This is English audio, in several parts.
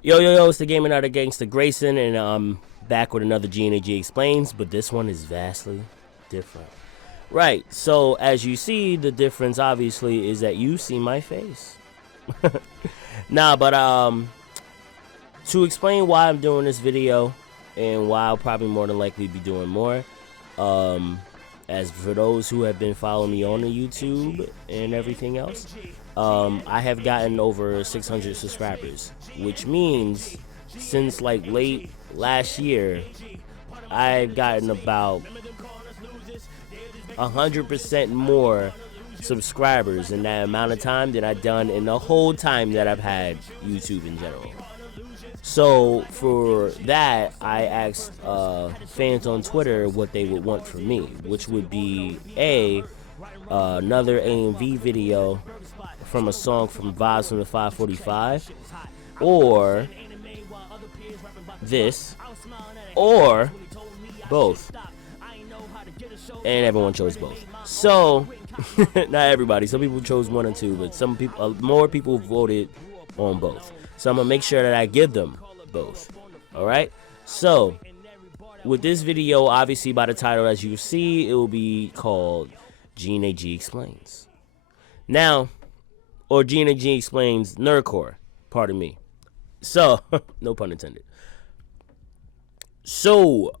Yo, yo, yo, it's the Gamer Not a Gangsta Grayson, and I'm back with another GNAG Explains, but this one is vastly different. Right, so as you see, the difference obviously is that you see my face. Nah, but to explain why I'm doing this video and why I'll probably more than likely be doing more, as for those who have been following me on the YouTube and everything else, I have gotten over 600 subscribers, which means since like late last year, I've gotten about 100% more subscribers in that amount of time than I've done in the whole time that I've had YouTube in general. So for that, I asked fans on Twitter what they would want from me, which would be another AMV video from a song from Vibes from the 545, or this, or both. And everyone chose both. So, not everybody. Some people chose one and two, but some people, more people voted on both. So I'm gonna make sure that I give them both. All right. So, with this video, obviously by the title, as you see, it will be called GNAG Explains. Now, or GNAG Explains Nerdcore. Pardon me. So, no pun intended. So,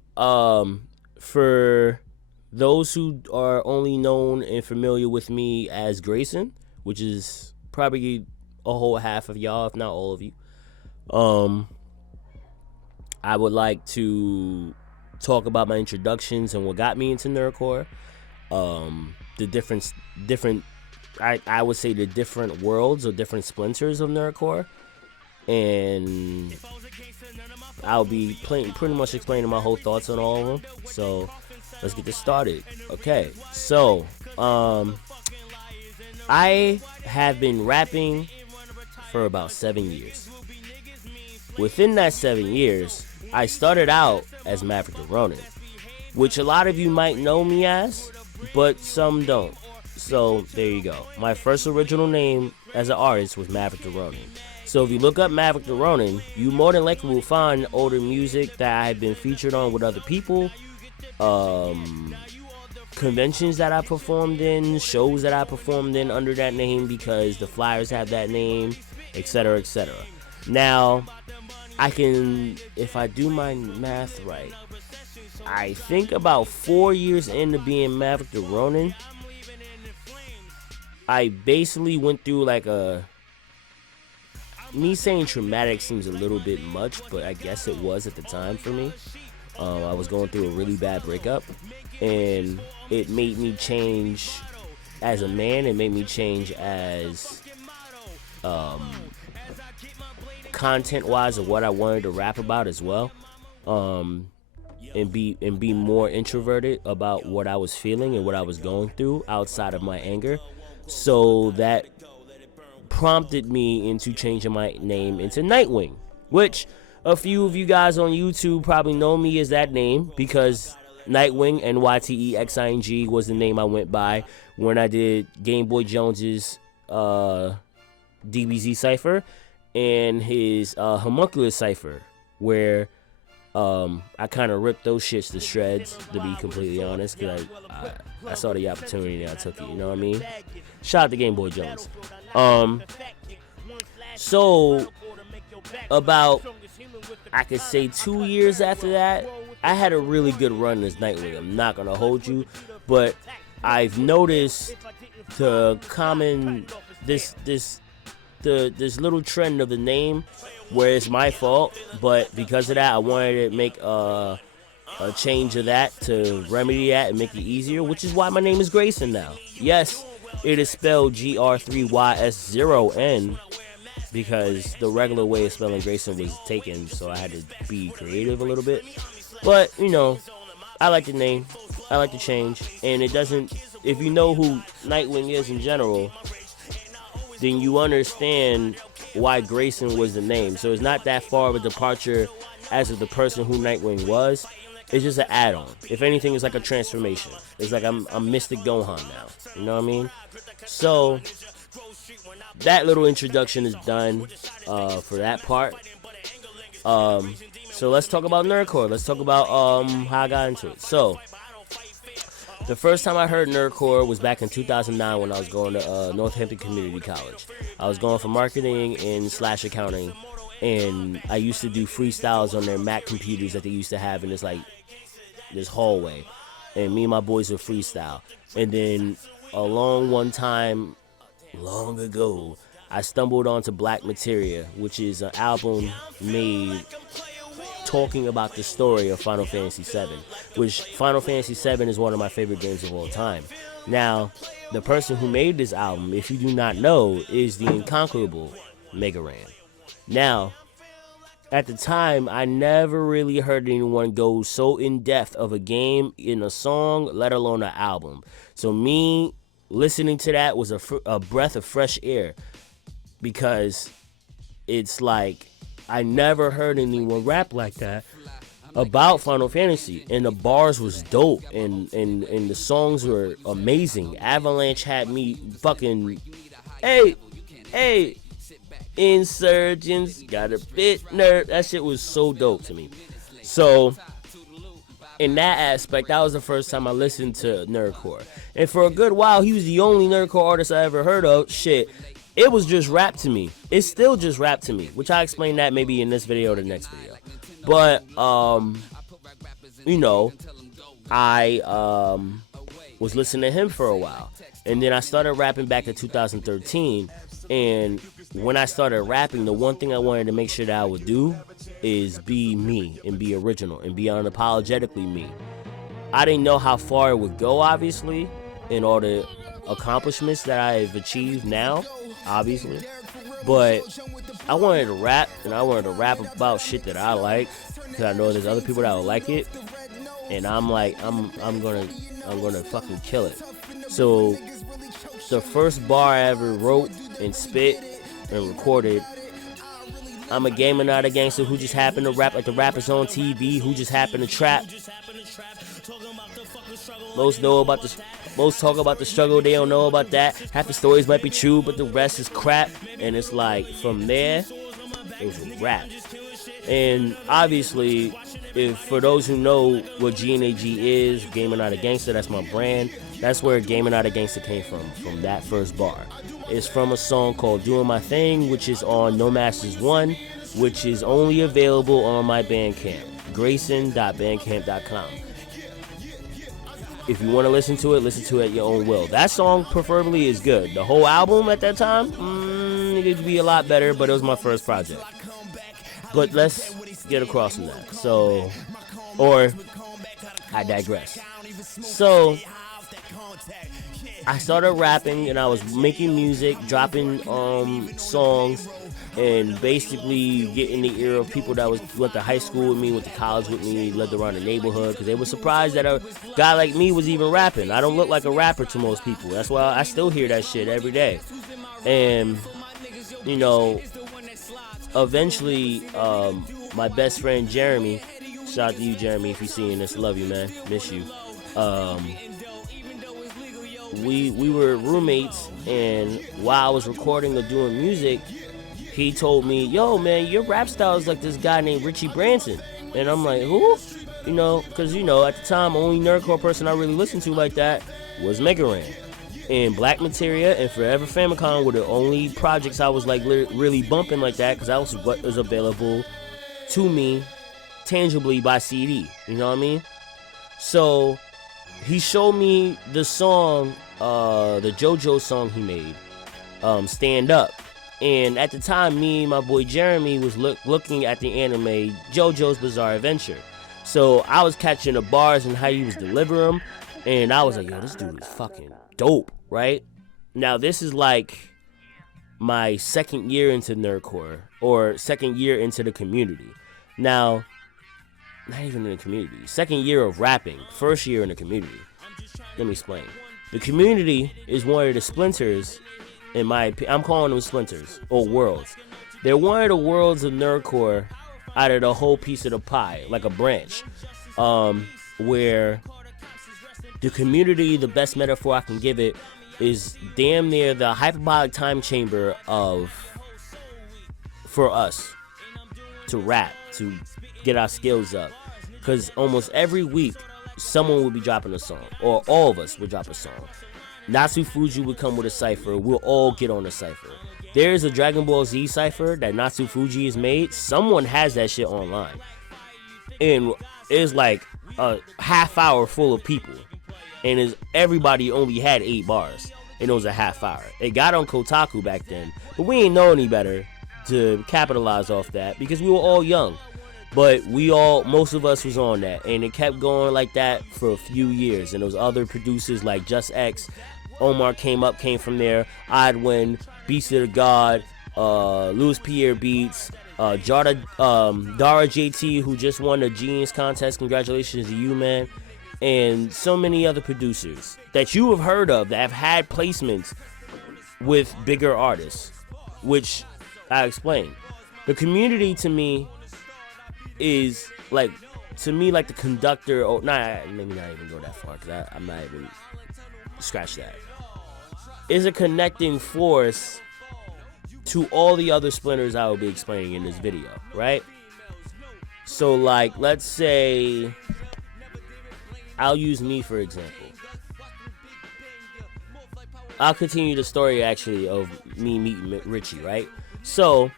for those who are only known and familiar with me as Grayson, which is probably a whole half of y'all, if not all of you, I would like to talk about my introductions and what got me into nerdcore, the different I would say the different worlds or different splinters of nerdcore, and I'll be pretty much explaining my whole thoughts on all of them. So let's get this started. Okay, so I have been rapping for about 7 years. Within that 7 years, I started out as Maverick the Ronin, which a lot of you might know me as, but some don't. So there you go. My first original name as an artist was Maverick the Ronin. So if you look up Maverick the Ronin, you more than likely will find older music that I have been featured on with other people, conventions that I performed in, shows that I performed in under that name because the flyers have that name, etc., etc. Now, I can, if I do my math right, I think about 4 years into being Maverick the Ronin, I basically went through like me saying traumatic seems a little bit much, but I guess it was at the time for me. I was going through a really bad breakup, and it made me change as a man. It made me change as content-wise of what I wanted to rap about as well, and be more introverted about what I was feeling and what I was going through outside of my anger. So that prompted me into changing my name into Nightwing, which a few of you guys on YouTube probably know me as that name because Nightwing, NYTEXING, was the name I went by when I did Game Boy Jones's DBZ cipher and his homunculus cipher, where I kind of ripped those shits to shreds, to be completely honest, because I saw the opportunity and I took it, you know what I mean? Shout out to Game Boy Jones. So about, I could say 2 years after that, I had a really good run as Nightwing. I'm not gonna hold you, but I've noticed the this little trend of the name where it's my fault, but because of that, I wanted to make a change of that to remedy that and make it easier, which is why my name is Grayson now. Yes, it is spelled GR3YS0N because the regular way of spelling Grayson was taken, so I had to be creative a little bit. But, you know, I like the name, I like the change, and it doesn't, if you know who Nightwing is in general, then you understand why Grayson was the name. So it's not that far of a departure as of the person who Nightwing was. It's just an add-on. If anything, it's like a transformation. It's like I'm Mystic Gohan now. You know what I mean? So that little introduction is done for that part. So let's talk about nerdcore. Let's talk about how I got into it. So the first time I heard nerdcore was back in 2009 when I was going to Northampton Community College. I was going for marketing and slash accounting, and I used to do freestyles on their Mac computers that they used to have in this hallway, and me and my boys would freestyle. And then along one time, long ago, I stumbled onto Black Materia, which is an album made talking about the story of Final Fantasy VII, which Final Fantasy VII is one of my favorite games of all time. Now, the person who made this album, if you do not know, is the incomparable Mega Ran. Now, at the time, I never really heard anyone go so in depth of a game in a song, let alone an album. So me listening to that was a breath of fresh air, because it's like I never heard anyone rap like that about Final Fantasy, and the bars was dope, and the songs were amazing. Avalanche had me fucking, hey, insurgents got a bit nerd. That shit was so dope to me. So in that aspect, that was the first time I listened to nerdcore, and for a good while he was the only nerdcore artist I ever heard of. Shit, it was just rap to me. It's still just rap to me, which I explain that maybe in this video or the next video. But I was listening to him for a while, and then I started rapping back in 2013. And when I started rapping, the one thing I wanted to make sure that I would do is be me and be original and be unapologetically me. I didn't know how far it would go, obviously, in all the accomplishments that I've achieved now, obviously. But I wanted to rap, and I wanted to rap about shit that I like, because I know there's other people that will like it. And I'm like, I'm gonna fucking kill it. So the first bar I ever wrote and spit and recorded, I'm a gamer, not a gangster, who just happened to rap like the rappers on TV, who just happened to trap. Most talk about the struggle, they don't know about that. Half the stories might be true, but the rest is crap. And it's like, from there, it was a rap. And obviously, if for those who know what GNAG is, Gamer Not a Gangster, that's my brand. That's where Gamer Not a Gangster came from that first bar. It's from a song called Doing My Thing, which is on No Masters 1, which is only available on my Bandcamp, grayson.bandcamp.com. If you want to listen to it at your own will. That song preferably is good. The whole album at that time, it could be a lot better, but it was my first project. But let's get across from that. So, or I digress. So I started rapping, and I was making music, dropping songs, and basically getting the ear of people that went to high school with me, went to college with me, lived around the neighborhood, because they were surprised that a guy like me was even rapping. I don't look like a rapper to most people. That's why I still hear that shit every day. And eventually, my best friend Jeremy, shout out to you, Jeremy, if you're seeing this, love you, man, miss you. We were roommates, and while I was recording or doing music, he told me, yo, man, your rap style is like this guy named Richie Branson. And I'm like, who? Because, at the time, only nerdcore person I really listened to like that was Mega Ran. And Black Materia and Forever Famicom were the only projects I was like really bumping like that, because that was what was available to me tangibly by CD. You know what I mean? So he showed me the song, the JoJo song he made, Stand Up. And at the time, me and my boy Jeremy was looking at the anime JoJo's Bizarre Adventure. So I was catching the bars and how he was delivering them, and I was like, yo, this dude is fucking dope, right? Now, this is like my second year into nerdcore, or second year into the community. Now, not even in the community. Second year of rapping, first year in the community. Let me explain. The community is one of the splinters, in my opinion. I'm calling them splinters, or worlds. They're one of the worlds of nerdcore out of the whole piece of the pie, like a branch, where the community, the best metaphor I can give it, is damn near the hyperbolic time chamber for us. to rap, to get our skills up. Because almost every week, someone would be dropping a song, or all of us would drop a song. Natsu Fuji would come with a cipher. We'll all get on a cipher. There's a Dragon Ball Z cipher that Natsu Fuji has made. Someone has that shit online. And it's like a half hour full of people. And everybody only had 8 bars. And it was a half hour. It got on Kotaku back then. But we ain't know any better to capitalize off that because we were all young. But most of us was on that. And it kept going like that for a few years. And those other producers like Just X, Omar came from there. I'd Win, Beast of the God, Louis Pierre Beats, Dara JT, who just won the Genius contest. Congratulations to you, man. And so many other producers that you have heard of that have had placements with bigger artists, which I explained. The community to me is like the conductor, or maybe not even go that far because I'm not even scratch that. Is a connecting force to all the other splinters I will be explaining in this video, right? So like, let's say I'll use me for example. I'll continue the story actually of me meeting Richie, right? So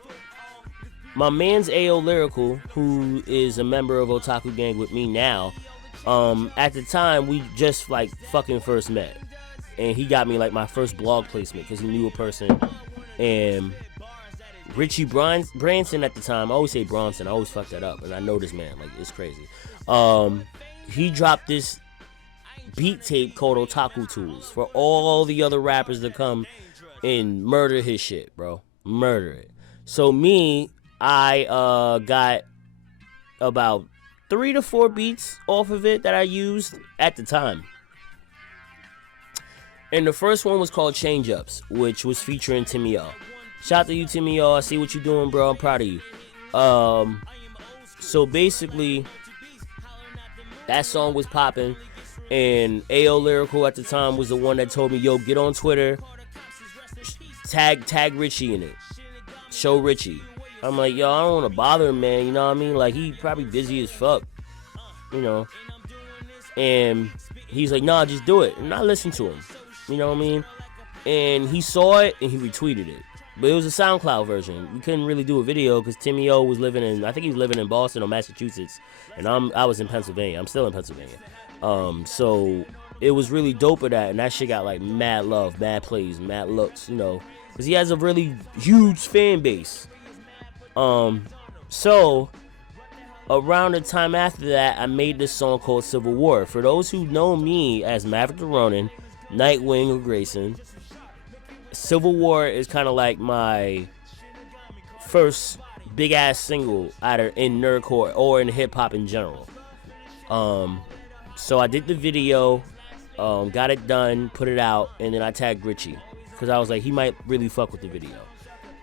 my man's AO Lyrical, who is a member of Otaku Gang with me now, at the time we just like fucking first met. And he got me like my first blog placement because he knew a person. And Richie Branson at the time, I always say Bronson, I always fuck that up. And I know this man, like it's crazy. He dropped this beat tape called Otaku Tools for all the other rappers to come and murder his shit, bro. Murder it. So I got about 3 to 4 beats off of it that I used at the time. And the first one was called Change Ups, which was featuring Timmy O. Shout out to you, Timmy O. I see what you're doing, bro. I'm proud of you. So basically, that song was popping. And AO Lyrical at the time was the one that told me, yo, get on Twitter. Tag Richie in it. Show Richie. I'm like, yo, I don't want to bother him, man. You know what I mean? Like, he probably busy as fuck. You know? And he's like, nah, just do it. And I listened to him. You know what I mean? And he saw it and he retweeted it. But it was a SoundCloud version. We couldn't really do a video because Timmy O was living in, I think he was living in Boston or Massachusetts. And I was in Pennsylvania. I'm still in Pennsylvania. So it was really dope of that. And that shit got like mad love, mad plays, mad looks, you know. Because he has a really huge fan base. So around the time after that, I made this song called Civil War. For those who know me as Maverick the Ronin, Nightwing or Grayson, Civil War is kind of like my first big ass single either in nerdcore or in hip hop in general. So I did the video, got it done, put it out, and then I tagged Richie because I was like, he might really fuck with the video,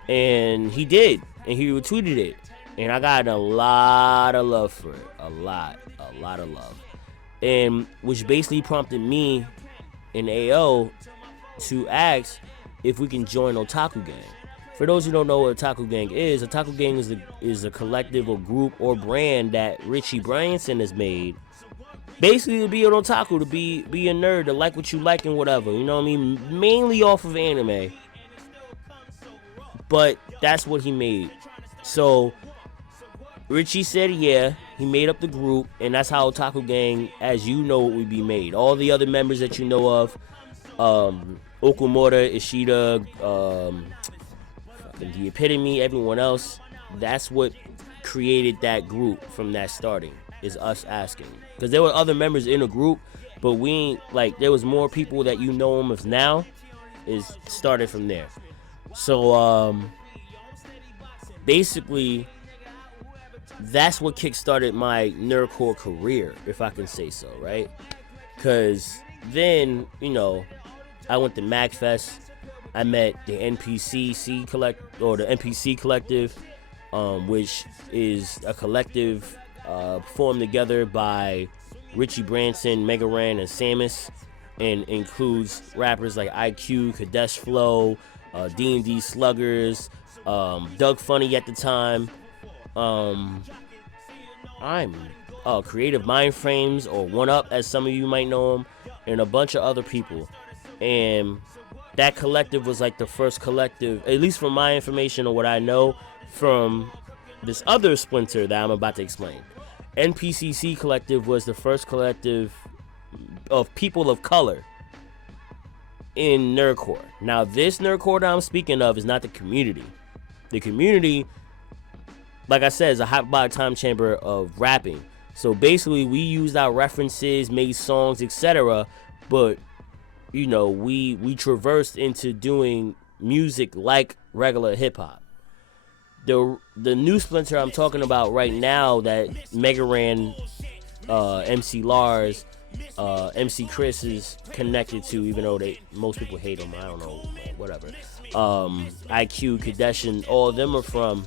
and he did, and he retweeted it, and I got a lot of love for it, a lot of love, and which basically prompted me and AO to ask if we can join Otaku Gang. For those who don't know what Otaku Gang is a collective or group or brand that Richie Branson has made. Basically to be an otaku, to be a nerd, to like what you like and whatever. You know what I mean? Mainly off of anime. But that's what he made. So Richie said yeah, he made up the group, and that's how Otaku Gang, as you know, it would be made. All the other members that you know of, Okumura, Ishida, the Epitome, everyone else, that's what created that group from that starting, is us asking. Because there were other members in the group, but we ain't, like, there was more people that you know them as now, is started from there. So, basically, that's what kickstarted my nerdcore career, if I can say so, right? Because then, you know, I went to MagFest. I met the NPC Collective, which is a collective formed together by Richie Branson, Mega Ran, and Samus, and includes rappers like IQ, Kadesh Flow, D&D Sluggers, Doug Funny at the time, I'm Creative Mind Frames, or One Up as some of you might know him, and a bunch of other people. And that collective was like the first collective, at least from my information or what I know from this other splinter that I'm about to explain. NPCC Collective was the first collective of people of color in nerdcore. Now, this nerdcore that I'm speaking of is not the community. The community, like I said, is a hyperbolic time chamber of rapping. So basically, we used our references, made songs, etc. But you know, we traversed into doing music like regular hip hop. The new splinter I'm talking about right now that Mega Ran, MC Lars, MC Chris is connected to, even though most people hate him. I don't know, whatever. IQ, Kadesh, all of them are from,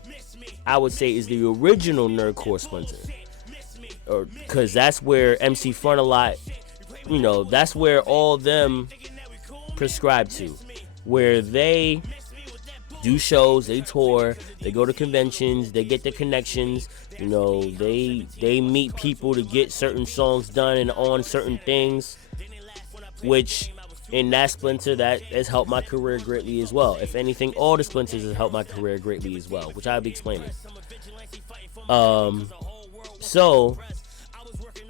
I would say, is the original nerdcore splinter, or because that's where MC Frontalot, you know, that's where all of them prescribe to, where they do shows, they tour, they go to conventions, they get the connections, you know, they meet people to get certain songs done and on certain things, which in that splinter, that has helped my career greatly as well. If anything, all the splinters have helped my career greatly as well, which I'll be explaining. So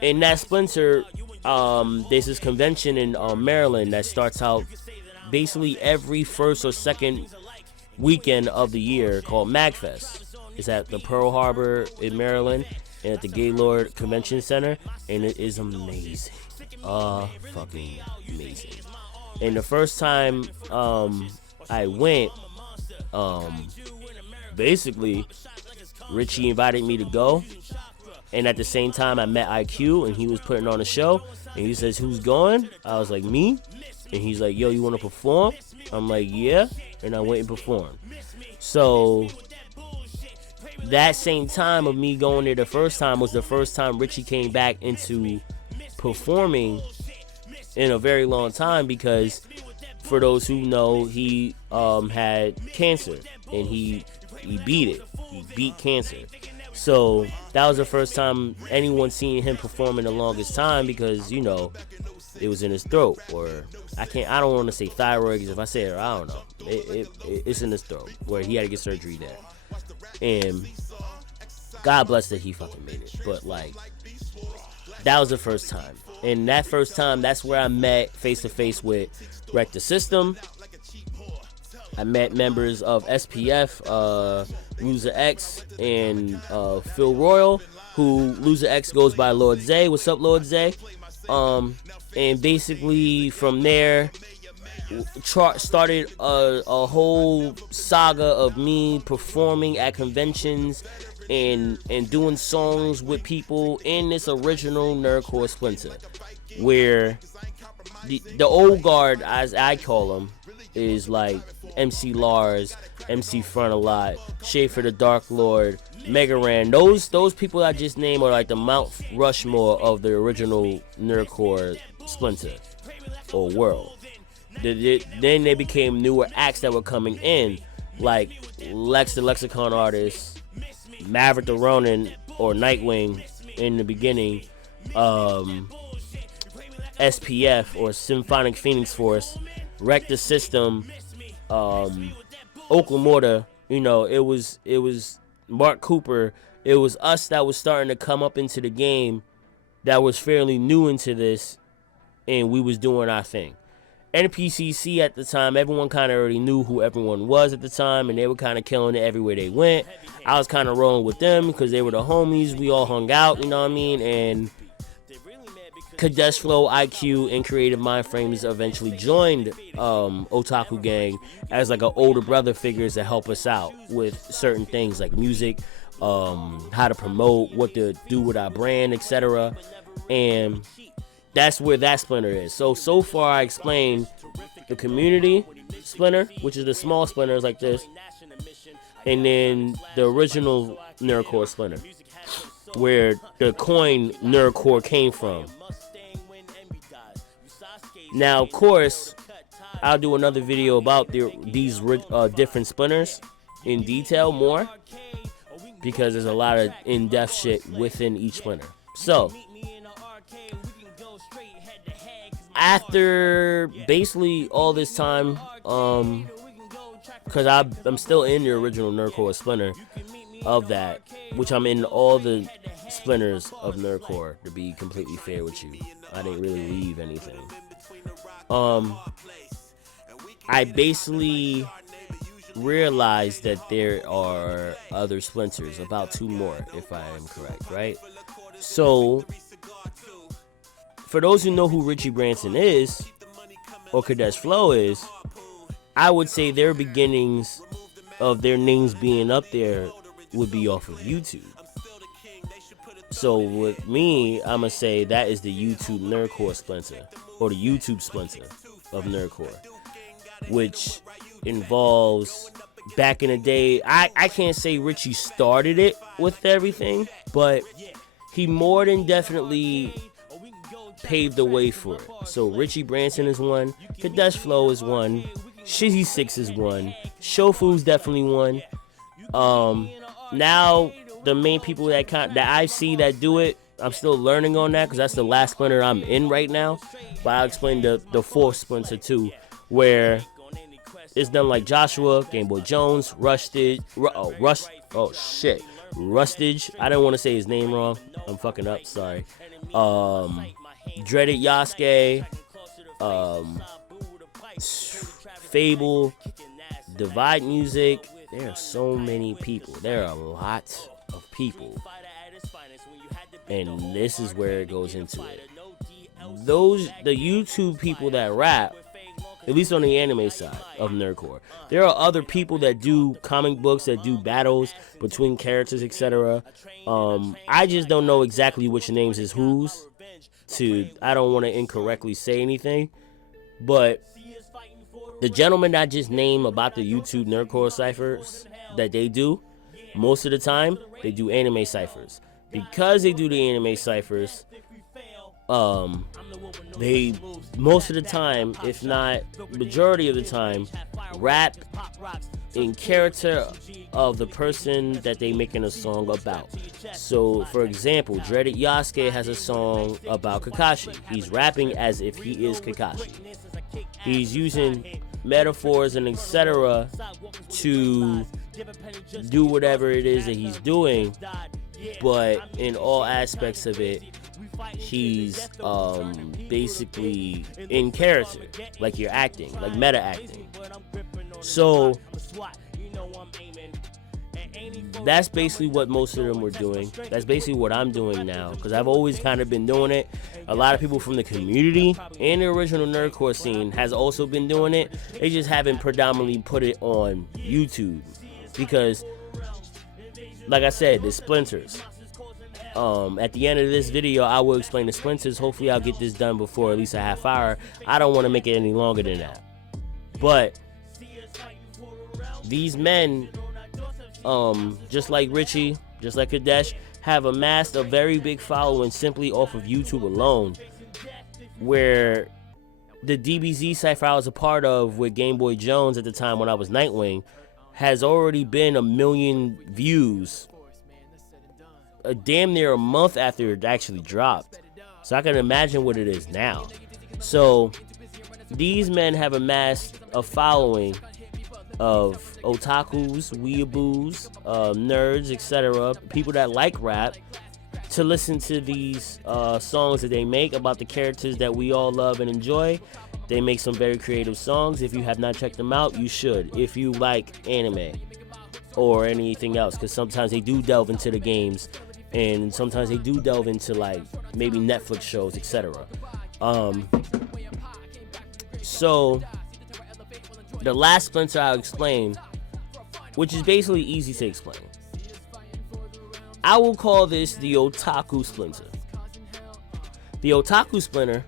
in that splinter, there's this convention in Maryland that starts out basically every first or second weekend of the year called MagFest. It's at the Pearl Harbor in Maryland and at the Gaylord Convention Center, and it is amazing. Fucking amazing. And the first time I went, basically Richie invited me to go, and at the same time I met IQ and he was putting on a show, and he says, "Who's going?" I was like, "Me." And he's like, "Yo, you want to perform?" I'm like, "Yeah." And I went and performed. So that same time of me going there the first time was the first time Richie came back into performing in a very long time, because for those who know, he had cancer and he beat it. He beat cancer. So that was the first time anyone seen him perform in the longest time, because, you know, it was in his throat, or I don't want to say thyroid, because if I say it, I don't know. It's in his throat, where he had to get surgery there. And God bless that he fucking made it. But like, that was the first time. And that first time, that's where I met face to face with Wreck the System. I met members of SPF, Loser X, and Phil Royal, who Loser X goes by Lord Zay. What's up, Lord Zay? And basically from there, started a whole saga of me performing at conventions and doing songs with people in this original nerdcore splinter, where the old guard, as I call them, is like MC Lars, MC Frontalot, Schaefer the Dark Lord, Mega Ran. Those people I just named are like the Mount Rushmore of the original nerdcore splinter or world. Then they became newer acts that were coming in, like Lex the Lexicon Artist, Maverick the Ronin or Nightwing in the beginning, SPF or Symphonic Phoenix Force, Wreck the System, Okamura. You know, it was Mark Cooper. It was us that was starting to come up into the game, that was fairly new into this, and we was doing our thing. NPCC at the time, everyone kind of already knew who everyone was at the time, and they were kind of killing it everywhere they went. I was kind of rolling with them because they were the homies. We all hung out, you know what I mean? And Kadesh Flow, IQ, and Creative Mind Frames eventually joined Otaku Gang as like an older brother figures to help us out with certain things like music, how to promote, what to do with our brand, etc. And that's where that splinter is. So far I explained the community splinter, which is the small splinters like this, and then the original nerdcore splinter, where the coin nerdcore came from. Now, of course, I'll do another video about these different splinters in detail more. because there's a lot of in-depth shit within each splinter. So after basically all this time, because I'm still in the original Nerdcore Splinter of that, which I'm in all the splinters of Nerdcore, to be completely fair with you. I didn't really leave anything. I basically realized that there are other splinters, about 2 more if I am correct, right? So for those who know who Richie Branson is, or Kadesh Flow is, I would say their beginnings of their names being up there would be off of YouTube. So with me, I'm going to say that is the YouTube Nerdcore Splinter, or the YouTube Splinter of Nerdcore, which involves, back in the day, I can't say Richie started it with everything, but he more than definitely paved the way for it. So Richie Branson is one, Kadesh Flow is one, Shizzy 6 is one, Shofu's definitely one. Now the main people that I see that do it, I'm still learning on that because that's the last splinter I'm in right now. But I'll explain the fourth splinter too, where it's done like Joshua, Game Boy Jones, Rustage. Rustage. I didn't want to say his name wrong. I'm fucking up. Sorry. Dreaded Yasuke. Fable. Divide Music. There are so many people. There are a lot of people. And this is where it goes into it. The YouTube people that rap, at least on the anime side of Nerdcore, there are other people that do comic books, that do battles between characters, etc. I just don't know exactly which names is whose. I don't want to incorrectly say anything, but the gentleman I just named about the YouTube Nerdcore ciphers that they do, most of the time they do anime ciphers. Because they do the anime ciphers, they most of the time, if not majority of the time, rap in character of the person that they making a song about. So for example, Dreaded Yasuke has a song about Kakashi. He's rapping as if he is Kakashi. He's using metaphors and etc. to do whatever it is that he's doing, but in all aspects of it, he's basically in character, like you're acting, like meta acting. So that's basically what most of them were doing. That's basically what I'm doing now, because I've always kind of been doing it. A lot of people from the community and the original Nerdcore scene has also been doing it. They just haven't predominantly put it on YouTube, because like I said, the splinters. At the end of this video, I will explain the splinters. Hopefully I'll get this done before at least a half hour. I don't want to make it any longer than that. But these men, just like Richie, just like Kadesh, have amassed a very big following simply off of YouTube alone, where the DBZ cipher I was a part of with Game Boy Jones at the time when I was Nightwing has already been 1 million views damn near a month after it actually dropped. So I can imagine what it is now. So these men have amassed a following of otakus, weeaboos, nerds, etc., people that like rap, to listen to these songs that they make about the characters that we all love and enjoy. They make some very creative songs. If you have not checked them out, you should, if you like anime or anything else, because sometimes they do delve into the games, and sometimes they do delve into like maybe Netflix shows, etc. So the last splinter I'll explain, which is basically easy to explain, I will call this the Otaku Splinter. The Otaku Splinter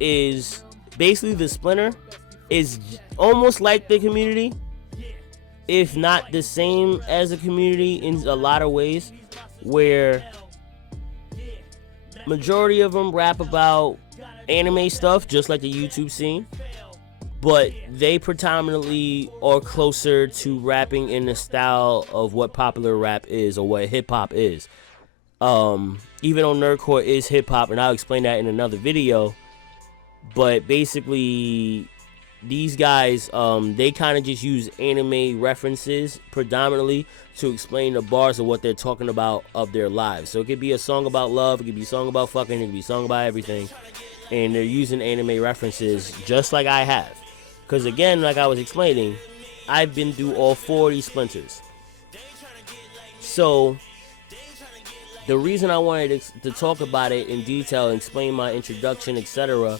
is basically, the splinter is almost like the community, if not the same as the community in a lot of ways, where majority of them rap about anime stuff, just like the YouTube scene. but they predominantly are closer to rapping in the style of what popular rap is or what hip-hop is. Even though nerdcore is hip-hop, and I'll explain that in another video, but basically these guys, they kind of just use anime references predominantly to explain the bars of what they're talking about of their lives. So it could be a song about love, it could be a song about fucking, it could be a song about everything, and they're using anime references just like I have. Because again, like I was explaining, I've been through all 4 of these splinters. So the reason I wanted to talk about it in detail and explain my introduction, etc.,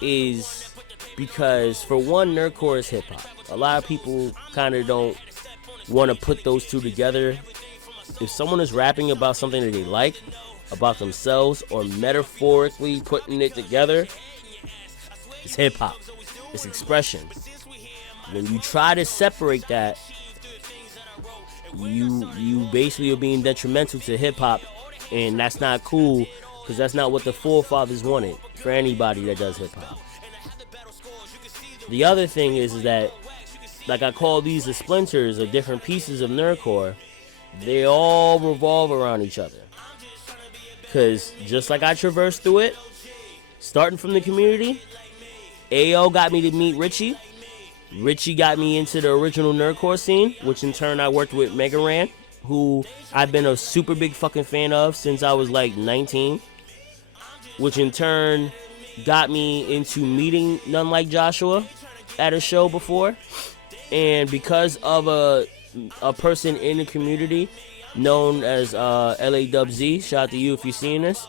is because, for one, nerdcore is hip-hop. A lot of people kind of don't want to put those two together. If someone is rapping about something that they like, about themselves, or metaphorically putting it together, it's hip-hop. It's expression. When you try to separate that, you basically are being detrimental to hip-hop, and that's not cool, because that's not what the forefathers wanted for anybody that does hip-hop. The other thing is that, like I call these the splinters, or different pieces of nerdcore, they all revolve around each other. Because just like I traversed through it, starting from the community, AO got me to meet Richie. Richie got me into the original nerdcore scene, which in turn I worked with Mega Ran, who I've been a super big fucking fan of since I was like 19. Which in turn got me into meeting None Like Joshua at a show before. And because of a person in the community known as LAWZ, shout out to you if you're seeing this,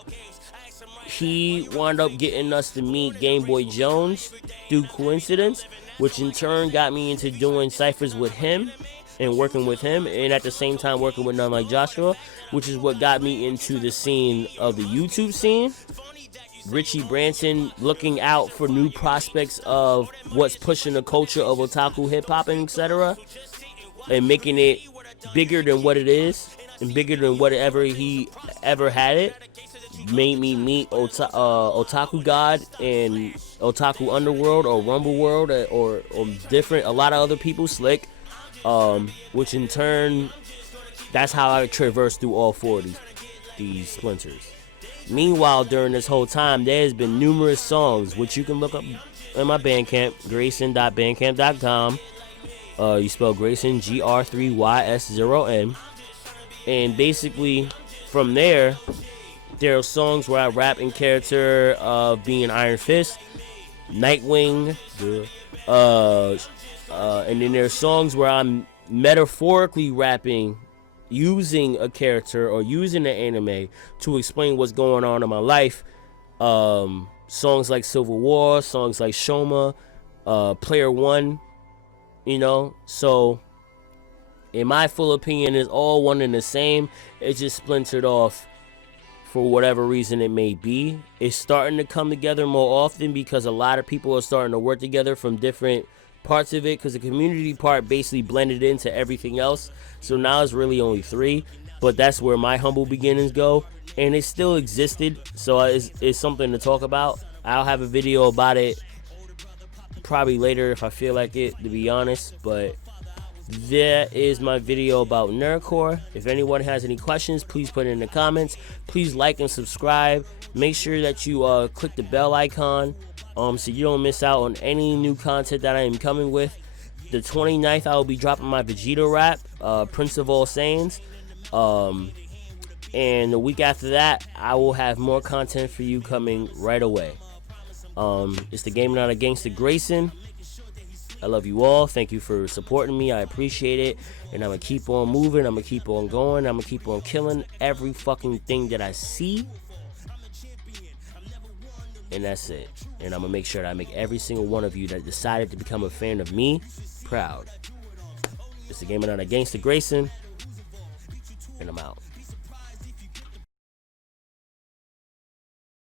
he wound up getting us to meet Game Boy Jones through coincidence, which in turn got me into doing ciphers with him and working with him, and at the same time working with None Like Joshua, which is what got me into the scene of the YouTube scene. Richie Branson looking out for new prospects of what's pushing the culture of otaku, hip-hop, and etc., and making it bigger than what it is and bigger than whatever he ever had it. Made me meet Otaku God and Otaku Underworld or Rumble World or different, a lot of other people, Slick, which in turn, that's how I traversed through all 4 of these splinters. Meanwhile, during this whole time, there has been numerous songs, which you can look up in my Bandcamp, grayson.bandcamp.com. You spell Grayson, GR3YS0N. And basically, from there are songs where I rap in character of being Iron Fist, Nightwing, and then there are songs where I'm metaphorically rapping using a character or using an anime to explain what's going on in my life. Songs like Civil War, songs like Shoma, Player One, so in my full opinion, it's all one and the same. It's just splintered off for whatever reason it may be. It's starting to come together more often because a lot of people are starting to work together from different parts of it, because the community part basically blended into everything else. So now it's really only 3, but that's where my humble beginnings go, and it still existed, so it's something to talk about. I'll have a video about it probably later if I feel like it, to be honest. But that is my video about nerdcore. If anyone has any questions, please put it in the comments. Please like and subscribe. Make sure that you click the bell icon so you don't miss out on any new content that I am coming with. The 29th, I will be dropping my Vegeta rap, Prince of All Saiyans. And the week after that, I will have more content for you coming right away. It's the Gaming Out of Gangsta Grayson. I love you all. Thank you for supporting me. I appreciate it. And I'm going to keep on moving. I'm going to keep on going. I'm going to keep on killing every fucking thing that I see. And that's it. And I'm going to make sure that I make every single one of you that decided to become a fan of me proud. It's the Gaming Out of Gangsta Grayson. And I'm out.